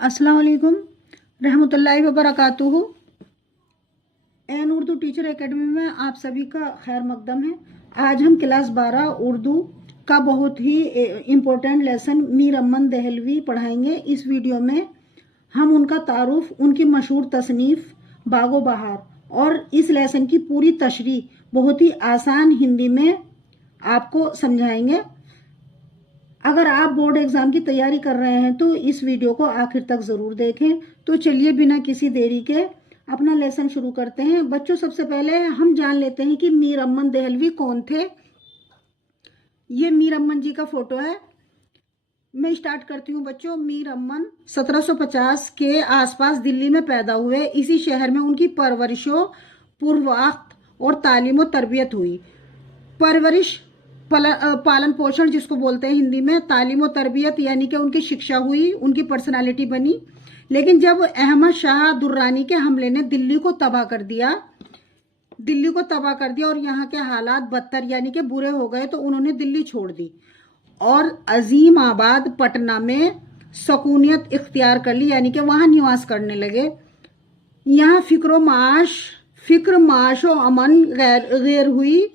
अस्सलाम वालेकुम रहमतुल्लाहि व बरकातुहू। एन उर्दू टीचर एकेडमी में आप सभी का खैर मकदम है। आज हम क्लास 12 उर्दू का बहुत ही इम्पोर्टेंट लेसन मीर अमन दहलवी पढ़ाएंगे। इस वीडियो में हम उनका तारुफ, उनकी मशहूर तसनीफ बागो बहार और इस लेसन की पूरी तशरीह बहुत ही आसान हिंदी में आपको समझाएंगे। अगर आप बोर्ड एग्जाम की तैयारी कर रहे हैं तो इस वीडियो को आखिर तक जरूर देखें। तो चलिए बिना किसी देरी के अपना लेसन शुरू करते हैं। बच्चों, सबसे पहले हम जान लेते हैं कि मीर अमन दहलवी कौन थे। ये मीर अमन जी का फोटो है। मैं स्टार्ट करती हूँ बच्चों। मीर अमन 1750 के आसपास दिल्ली में पैदा हुए। इसी शहर में उनकी परवरिशो पूर्वाख्त और तालीम और तरबियत हुई। परवरिश पालन पोषण जिसको बोलते हैं हिंदी में, तालीम और तरबियत यानी कि उनकी शिक्षा हुई, उनकी पर्सनालिटी बनी। लेकिन जब अहमद शाह दुर्रानी के हमले ने दिल्ली को तबाह कर दिया और यहाँ के हालात बदतर यानी कि बुरे हो गए, तो उन्होंने दिल्ली छोड़ दी और अजीम आबाद पटना में सकूनियत इख्तियार कर ली, यानी कि वहाँ निवास करने लगे। यहाँ फिक्र माश और अमन गैर हुई,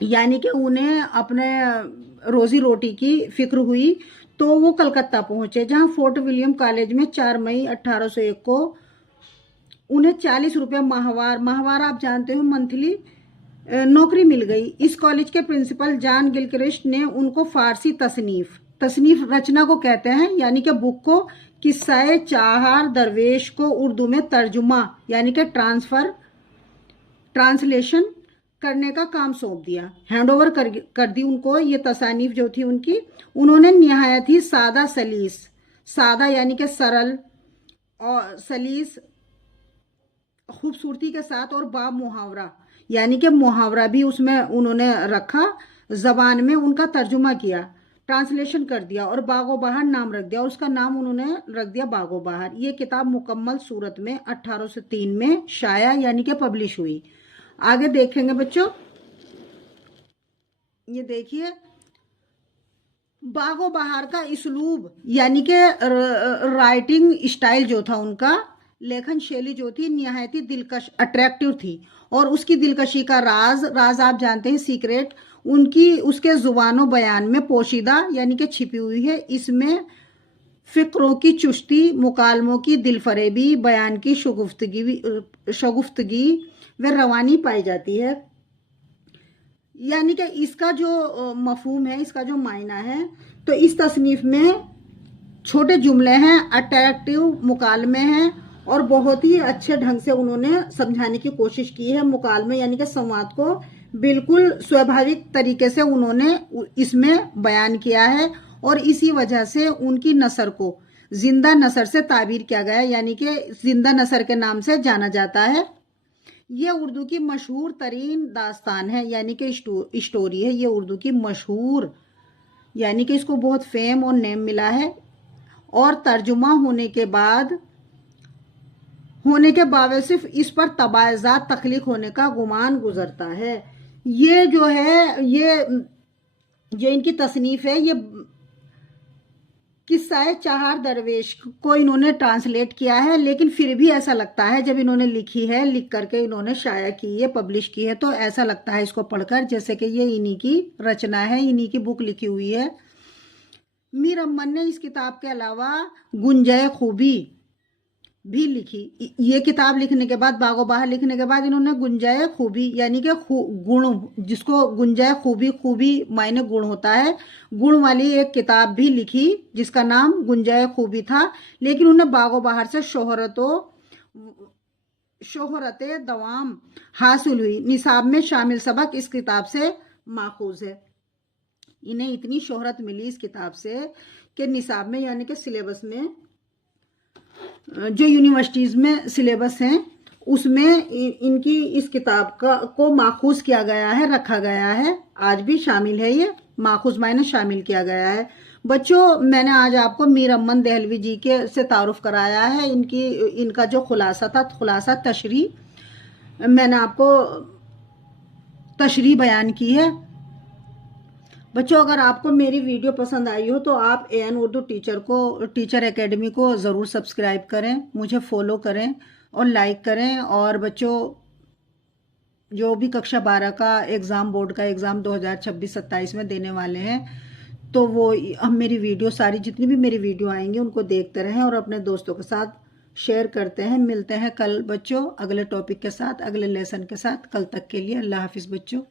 यानी कि उन्हें अपने रोजी रोटी की फिक्र हुई। तो वो कलकत्ता पहुंचे, जहां फोर्ट विलियम कॉलेज में 4 मई 1801 को उन्हें 40 रुपये माहवार आप जानते हो मंथली नौकरी मिल गई। इस कॉलेज के प्रिंसिपल जॉन गिलक्रिस्ट ने उनको फारसी तसनीफ रचना को कहते हैं, यानी कि बुक को, किस्साए चाहार दरवेश को उर्दू में तर्जुमा यानी कि ट्रांसलेशन करने का काम सौंप दिया, हैंडओवर कर दी उनको। ये तसानीफ जो थी उनकी, उन्होंने निहायत ही सादा यानी कि सरल और सलीस खूबसूरती के साथ, और बाब मुहावरा यानी कि मुहावरा भी उसमें उन्होंने रखा, जबान में उनका तर्जुमा किया, ट्रांसलेशन कर दिया और बागो बहार नाम रख दिया, और उसका नाम उन्होंने रख दिया बागो बहार। ये किताब मुकम्मल सूरत में 1803 में शाया यानी कि पब्लिश हुई। आगे देखेंगे बच्चों। ये देखिए, बागो बहार का इसलूब यानी कि राइटिंग स्टाइल जो था, उनका लेखन शैली जो थी निहायत ही दिलकश अट्रैक्टिव थी। और उसकी दिलकशी का राज आप जानते हैं, सीक्रेट उसके जुबानो बयान में पोशीदा यानी कि छिपी हुई है। इसमें फिक्रों की चुस्ती, मुकालमों की दिलफरेबी, बयान की शगुफ्तगी व रवानी पाई जाती है। यानी कि इसका जो मफहूम है, इसका जो मायना है, तो इस तसनीफ में छोटे जुमले हैं, अट्रैक्टिव मुकालमे हैं और बहुत ही अच्छे ढंग से उन्होंने समझाने की कोशिश की है। मुकालमे यानी कि संवाद को बिल्कुल स्वाभाविक तरीके से उन्होंने इसमें बयान किया है, और इसी वजह से उनकी नसर को जिंदा नसर से ताबीर किया गया है, यानी कि जिंदा नसर के नाम से जाना जाता है। ये उर्दू की मशहूर तरीन दास्तान है, यानी कि स्टोरी है। ये उर्दू की मशहूर, यानी कि इसको बहुत फेम और नेम मिला है, और तर्जुमा होने के बावजूद सिर्फ इस पर तबायजात तख्लीक होने का गुमान गुजरता है। ये जो है, ये जो इनकी तसनीफ है, ये किस्साए चाहार दरवेश को इन्होंने ट्रांसलेट किया है, लेकिन फिर भी ऐसा लगता है जब इन्होंने लिखी है, लिख करके इन्होंने शाया की है, पब्लिश की है, तो ऐसा लगता है इसको पढ़कर जैसे कि ये इन्हीं की रचना है, इन्हीं की बुक लिखी हुई है। मीर अमन ने इस किताब के अलावा गुंजाए खूबी भी लिखी। ये किताब लिखने के बाद, बागो बहार लिखने के बाद, इन्होंने गुंजाए खूबी यानी कि गुण, जिसको गुंजाए खूबी मायने गुण होता है, गुण वाली एक किताब भी लिखी जिसका नाम गुंजाए खूबी था। लेकिन उन्हें बागो बहार से शोहरत दवाम हासिल हुई। निसाब में शामिल सबक इस किताब से माखूज है। इन्हें इतनी शोहरत मिली इस किताब से कि निसाब में यानी कि सिलेबस में, जो यूनिवर्सिटीज़ में सिलेबस हैं, उसमें इनकी इस किताब को माखूज किया गया है, रखा गया है। आज भी शामिल है, ये माखूज मायने शामिल किया गया है। बच्चों, मैंने आज आपको मीर अमन दहलवी जी के से तारुफ कराया है। इनका जो खुलासा तशरीह मैंने आपको तशरीह बयान की है। बच्चों, अगर आपको मेरी वीडियो पसंद आई हो तो आप एन उर्दू टीचर एकेडमी को ज़रूर सब्सक्राइब करें, मुझे फॉलो करें और लाइक करें। और बच्चों, जो भी कक्षा 12 का एग्ज़ाम, बोर्ड का एग्ज़ाम 2026-27 में देने वाले हैं, तो वो हम मेरी वीडियो सारी जितनी भी मेरी वीडियो आएंगी उनको देखते रहें और अपने दोस्तों के साथ शेयर करते हैं। मिलते हैं कल बच्चों अगले टॉपिक के साथ, अगले लेसन के साथ। कल तक के लिए अल्लाह हाफिज़ बच्चों।